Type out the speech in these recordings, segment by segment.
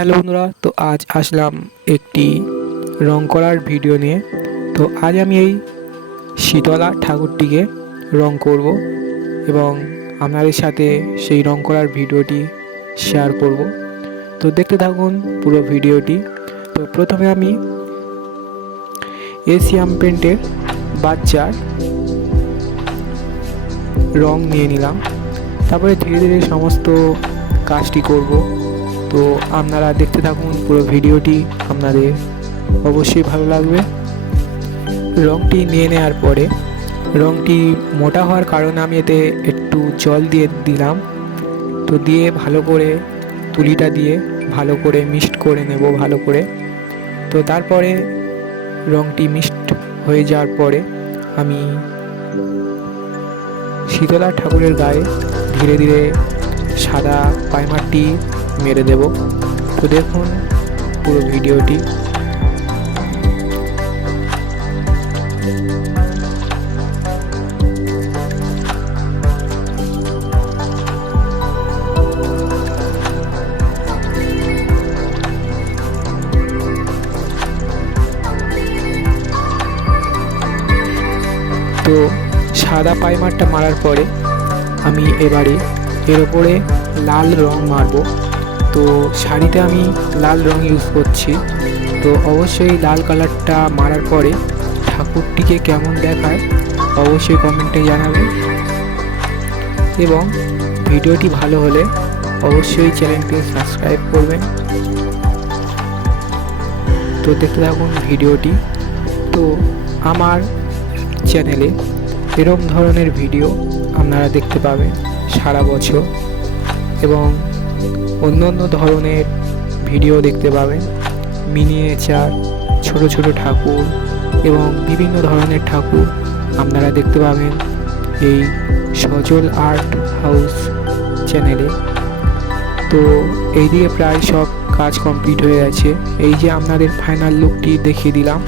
Hello বন্ধুরা, তো আজ আসলাম একটি রং করার ভিডিও নিয়ে। তো আজ আমি এই শীতলা ঠাকুরটিকে রং করব এবং আপনাদের সাথে সেই রং করার ভিডিওটি শেয়ার করব। তো দেখতে থাকুন পুরো ভিডিওটি। তো প্রথমে আমি এশিয়ান পেন্টের বাচ্চার রং নিয়ে নিলাম, তারপরে ধীরে ধীরে সমস্ত কাজটি করব। তো আপনারা দেখতে থাকুন পুরো ভিডিওটি, আপনাদের অবশ্যই ভালো লাগবে। রংটি নিয়ে নেওয়ার পরে রংটি মোটা হওয়ার কারণে আমি এতে একটু জল দিয়ে দিলাম। তো দিয়ে ভালো করে তুলিটা দিয়ে ভালো করে মিক্সড করে নেব ভালো করে। তো তারপরে রংটি মিক্সড হয়ে যাওয়ার পরে আমি শীতলা ঠাকুরের গায়ে ধীরে ধীরে সাদা প্রাইমারটি মেরে দেব। তো দেখুন পুরো ভিডিওটি। তো সাদা প্রাইমারটা মারার পরে আমি এবারে এর ওপরে লাল রং মারব। তো শাড়িতে আমি লাল রং ইউজ করছি। তো অবশ্যই লাল কালারটা মারার পরে ঠাকুরটিকে কেমন দেখায় অবশ্যই কমেন্টে জানাবেন, এবং ভিডিওটি ভালো হলে অবশ্যই চ্যানেলটি সাবস্ক্রাইব করবেন। তো দেখতে থাকুন ভিডিওটি। তো আমার চ্যানেলে এরকম ধরনের ভিডিও আপনারা দেখতে পাবেন সারা বছর, এবং অন্য অন্য ধরনের ভিডিও দেখতে পাবেন, মিনিয়েচার, ছোট ছোট ঠাকুর এবং বিভিন্ন ধরনের ঠাকুর আপনারা দেখতে পাবেন এই সজল আর্ট হাউস চ্যানেলে। তো এই দিয়ে প্রায় সব কাজ কমপ্লিট হয়ে গেছে। এই যে আপনাদের ফাইনাল লুকটি দেখিয়ে দিলাম।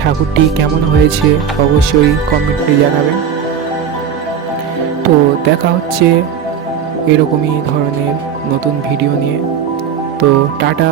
ঠাকুরটি কেমন হয়েছে অবশ্যই কমেন্টে জানাবেন। তো দেখা হচ্ছে এরকমই ধরনের নতুন ভিডিও নিয়ে। তো টাটা।